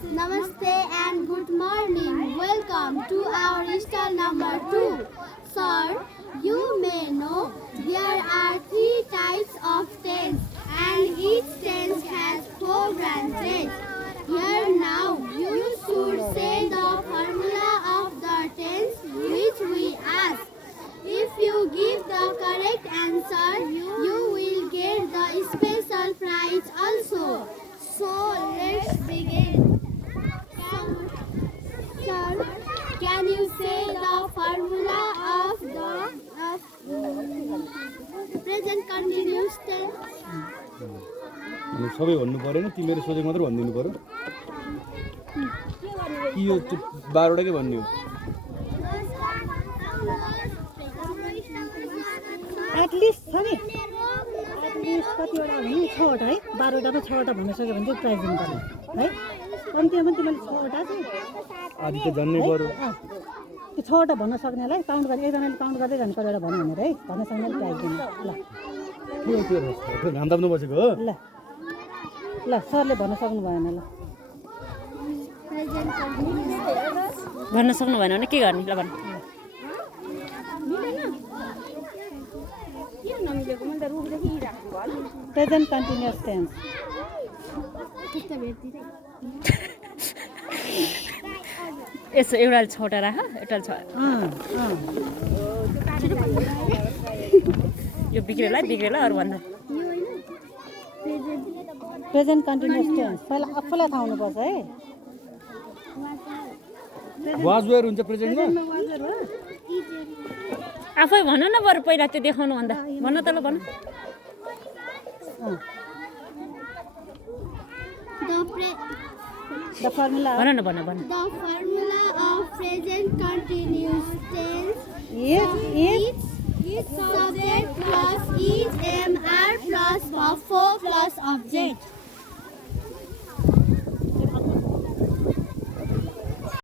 Namaste and good morning. Welcome to our stall number 2. Sir, you may know there are 3 types of tense and each tense has 4 branches. Here now you should say the formula of the tense which we ask. If you give the correct answer, you will get the special prize also. So let's begin. Sir, can you say the formula of the present continuous tense? अनि सबै भन्नु परेन तिमीहरु सोचेको मात्र भनिदिनु पर्यो कि यो 12 वटा के भन्ने हो एटलिस्ट छ नि एटलिस्ट कतिवटा भने 6 वटा है 12 वटामा 6 वटा भन्न सक्यो भने चाहिँ प्राइज दिनु पर्यो है कम्तीमा पनि तिमीले 6 वटा चाहिँ आदि त जन्नै पर्यो त्यो 6 वटा भन्न सक्नेलाई काउन्ट गर्ने एकजनाले काउन्ट गर्दै जानु पर्यो भन्नु भनेर है भन्न सक्नेले प्राइज दिनु ल के हो त्यो घाम ताप्नु बसेको हो ल ल सरले भन्न सक्नु भएन ल भन्न सक्नु भएन भने के गर्ने ल भन्नु प्रेजेन्ट कन्टिन्युअस टेन्स यसो एउटा 6 वटा राख एउटा 6 यो बिग्रेला अरु भन्दा प्रेजेन्ट कन्टिन्युअस टेन्स पहिला आफूलाई थाहा हुनुपर्छ है वाज वेयर हुन्छ प्रेजेन्टमा आफै भन न बरु पहिला त्यो देखाउनु भन्दा भन्न त ल भन द फर्मुला भन न भन The formula of present continuous tense is is subject plus is am are plus verb plus object.